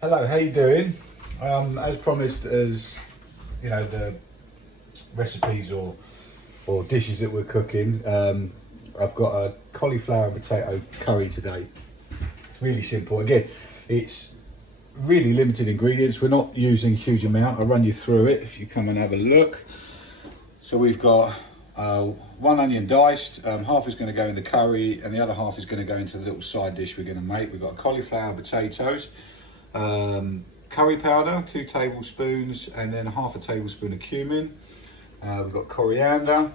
Hello, how you doing? As promised, as you know, the recipes or dishes that we're cooking. I've got a cauliflower and potato curry today. It's really simple. Again, it's really limited ingredients. We're not using a huge amount. I'll run you through it if you come and have a look. So we've got one onion diced. Half is going to go in the curry, and the other half is going to go into the little side dish we're going to make. We've got cauliflower, potatoes. Curry powder, 2 tablespoons, and then half a tablespoon of cumin. We've got coriander.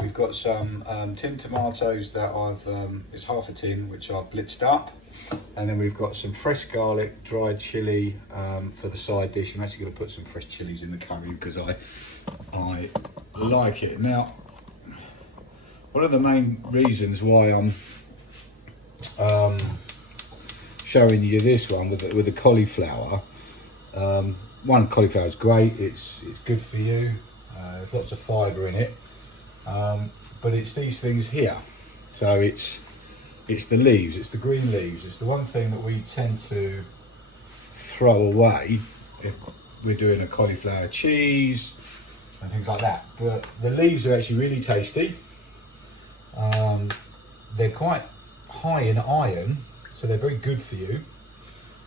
We've got some tin tomatoes that it's half a tin, which I've blitzed up. And then we've got some fresh garlic, dried chilli for the side dish. I'm actually going to put some fresh chilies in the curry because I like it. Now, one of the main reasons why I'm showing you this one with the cauliflower. One, cauliflower is great. It's good for you. There's lots of fibre in it, but it's these things here. So it's the leaves. It's the green leaves. It's the one thing that we tend to throw away if we're doing a cauliflower cheese and things like that. But the leaves are actually really tasty. They're quite high in iron. So they're very good for you,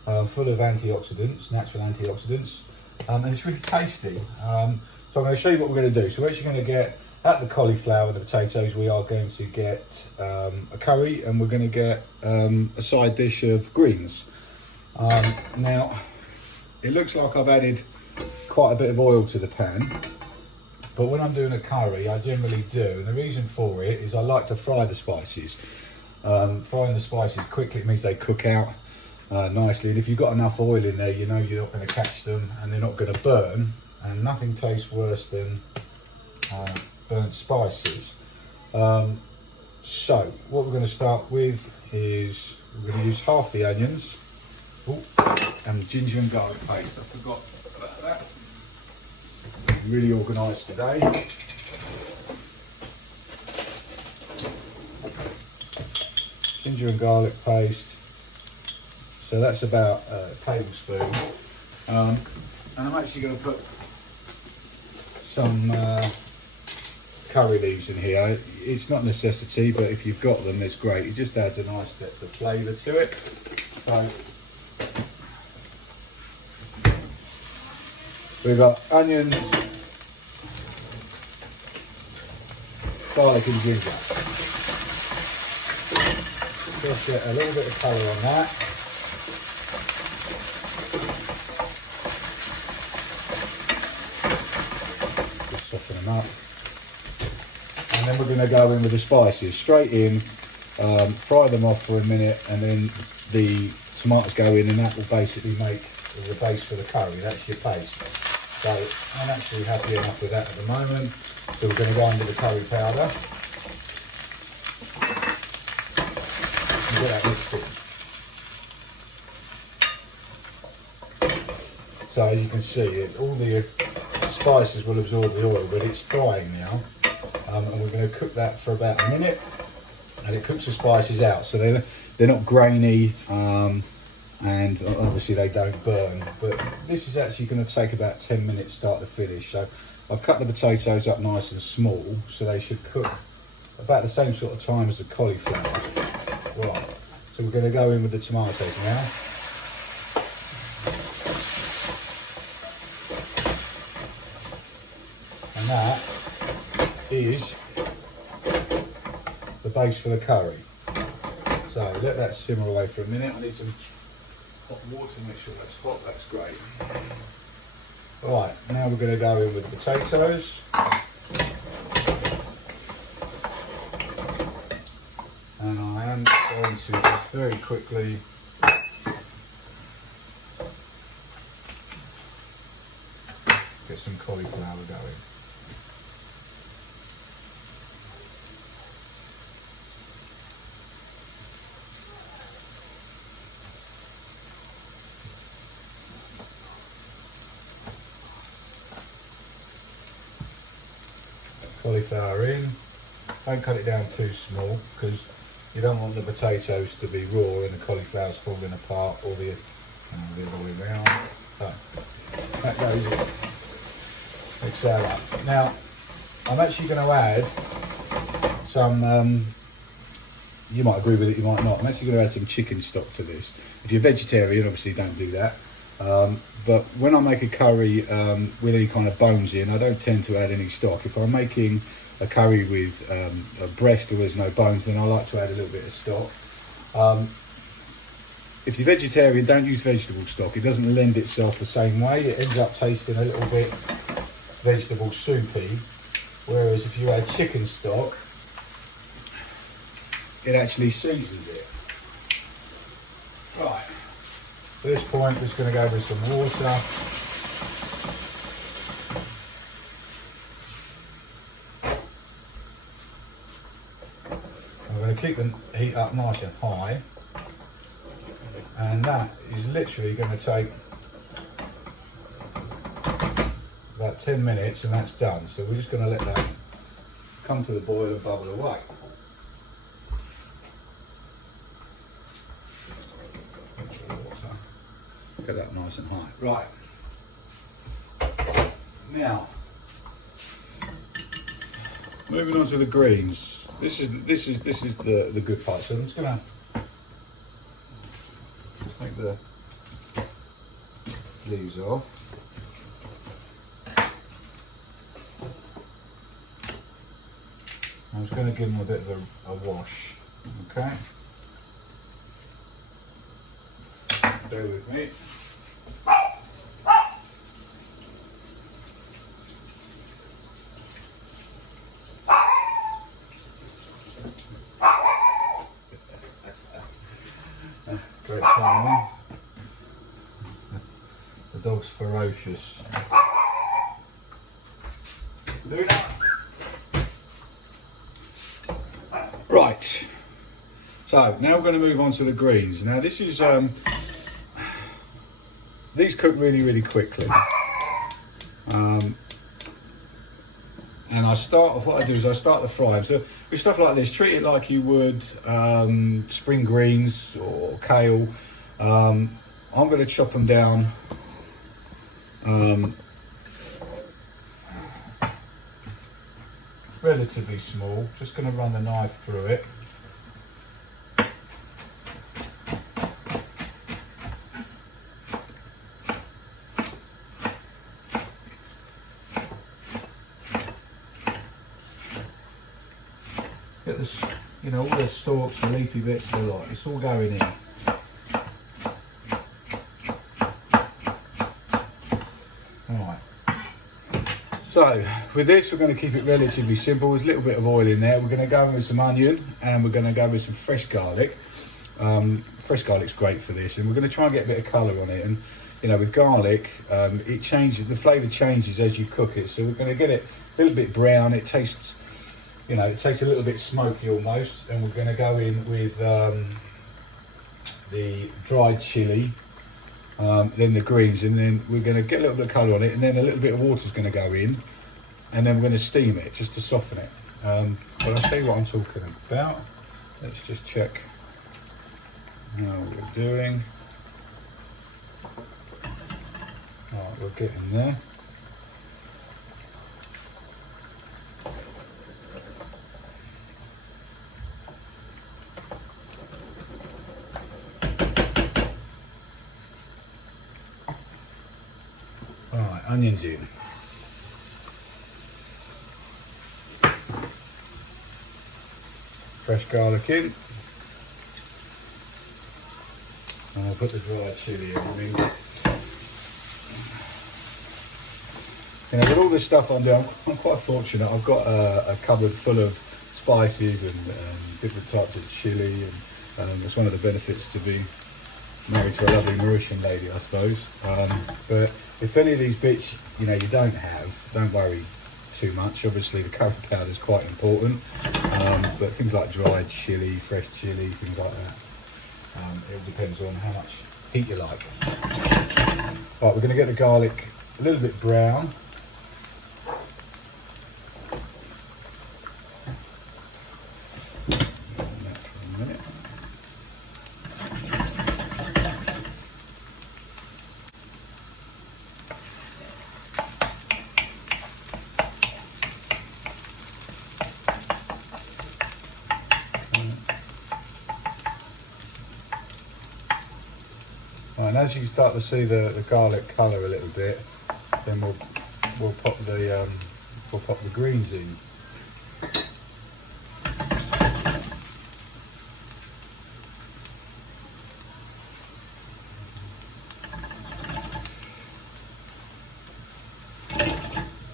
full of antioxidants, natural antioxidants, and it's really tasty. So I'm going to show you what we're going to do. So we're actually going to get, at the cauliflower and the potatoes, we are going to get a curry, and we're going to get a side dish of greens. Now, it looks like I've added quite a bit of oil to the pan, but when I'm doing a curry, I generally do, and the reason for it is I like to fry the spices. Frying the spices quickly means they cook out nicely, and if you've got enough oil in there, you know you're not going to catch them and they're not going to burn, and nothing tastes worse than burnt spices. So what we're going to start with is we're going to use half the onions and ginger and garlic paste. I forgot about that. I'm really organised today. Ginger and garlic paste, so that's about a tablespoon, and I'm actually going to put some curry leaves in here. It's not a necessity, but if you've got them, it's great. It just adds a nice depth of flavour to it. So we've got onions, garlic and ginger. Just get a little bit of colour on that. Just soften them up. And then we're going to go in with the spices. Straight in, fry them off for a minute, and then the tomatoes go in, and that will basically make the base for the curry. That's your paste. So I'm actually happy enough with that at the moment. So we're going to go into the curry powder. Get that mixed in. So as you can see, all the spices will absorb the oil, but it's frying now, and we're going to cook that for about a minute, and it cooks the spices out, so they're not grainy, and obviously they don't burn. But this is actually going to take about 10 minutes start to finish. So I've cut the potatoes up nice and small, so they should cook about the same sort of time as the cauliflower. Right, so we're going to go in with the tomatoes now. And that is the base for the curry. So let that simmer away for a minute. I need some hot water to make sure that's hot. That's great. Right, now we're going to go in with the potatoes. And I am going to just very quickly get some cauliflower going. Cauliflower in. Don't cut it down too small because you don't want the potatoes to be raw and the cauliflower's falling apart, or the And the other way around. So that goes in. Mix that up. Now I'm actually going to add some, you might agree with it, you might not. I'm actually going to add some chicken stock to this. If you're vegetarian, obviously don't do that. But when I make a curry with any kind of bones in, I don't tend to add any stock. If I'm making a curry with a breast or there's no bones, then I like to add a little bit of stock. If you're vegetarian, don't use vegetable stock. It doesn't lend itself the same way. It ends up tasting a little bit vegetable soupy. Whereas if you add chicken stock, it actually seasons it. Right. At this point, just going to go with some water. I'm going to keep the heat up nice and high. And that is literally going to take about 10 minutes and that's done. So we're just going to let that come to the boil and bubble away. Get that nice and high. Right. Now, moving on to the greens. This is the good part. So I'm just gonna take the leaves off. I'm just going to give them a bit of a wash. Okay. Bear with me. Great timing. The dog's ferocious. Right. So now we're going to move on to the greens. Now this is these cook really quickly. And I start off, what I do is I start to fry them. So with stuff like this, treat it like you would spring greens or kale. I'm going to chop them down relatively small. Just going to run the knife through it. Get this, you know, all the stalks and leafy bits are like, it's all going in. Alright. So, with this we're going to keep it relatively simple. There's a little bit of oil in there. We're going to go in with some onion and we're going to go with some fresh garlic. Fresh garlic's great for this, and we're going to try and get a bit of colour on it. And you know, with garlic, it changes, the flavour changes as you cook it. So we're going to get it a little bit brown. It tastes, you know, it tastes a little bit smoky almost, and we're going to go in with the dried chilli, then the greens, and then we're going to get a little bit of colour on it, and then a little bit of water is going to go in, and then we're going to steam it just to soften it. But I'll tell you what I'm talking about. Let's just check how we're doing. Alright, we're getting there. Alright, onions in. Fresh garlic in. And I'll put the dried chilli in. You know, with all this stuff I'm doing, I'm quite fortunate. I've got a cupboard full of spices and different types of chilli, and it's one of the benefits to being married to a lovely Mauritian lady, I suppose. But if any of these bits, you know, you don't have, don't worry too much. Obviously the curry powder is quite important, but things like dried chilli, fresh chilli, things like that, it all depends on how much heat you like. Right, we're going to get the garlic a little bit brown. Right, and as you start to see the garlic colour a little bit, then we'll pop the greens in.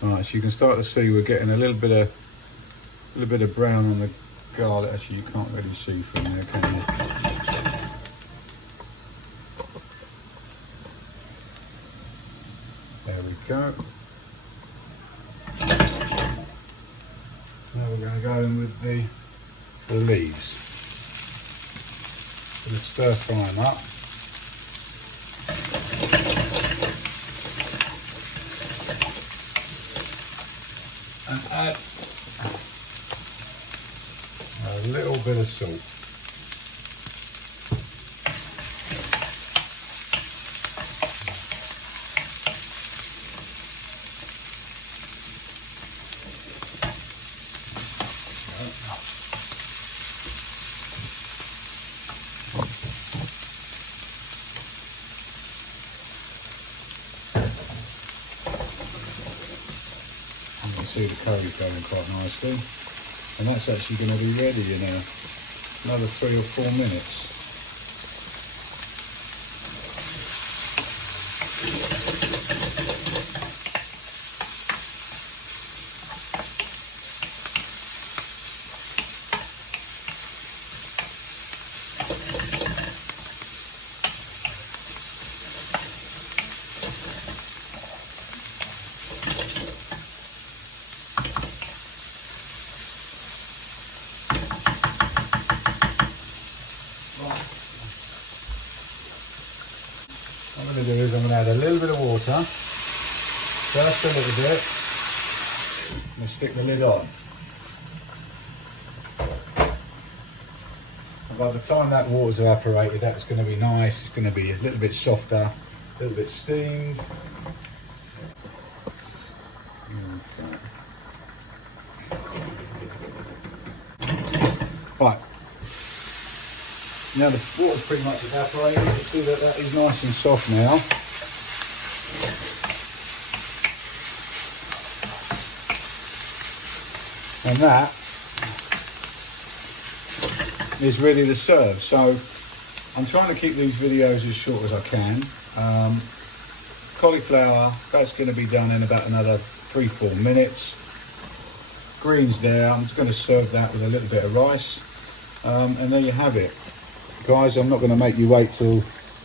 Right, so you can start to see we're getting a little bit of brown on the garlic. Actually, you can't really see from there, can you? There we go. Now we're going to go in with the leaves. Just stir fry them up. And add a little bit of salt. You can see the curry's going quite nicely, and that's actually going to be ready in another 3 or 4 minutes. What I'm going to do is I'm going to add a little bit of water, just a little bit, and stick the lid on. And by the time that water's evaporated, that's going to be nice. It's going to be a little bit softer, a little bit steamed. Right. Now the water's pretty much evaporated. You can see that is nice and soft now. And that is ready to serve. So I'm trying to keep these videos as short as I can. Cauliflower, that's going to be done in about another 3-4 minutes. Greens there, I'm just going to serve that with a little bit of rice. And there you have it. Guys, I'm not going to make you wait till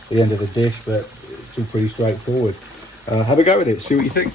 the end of the dish, but it's all pretty straightforward. Have a go at it, see what you think.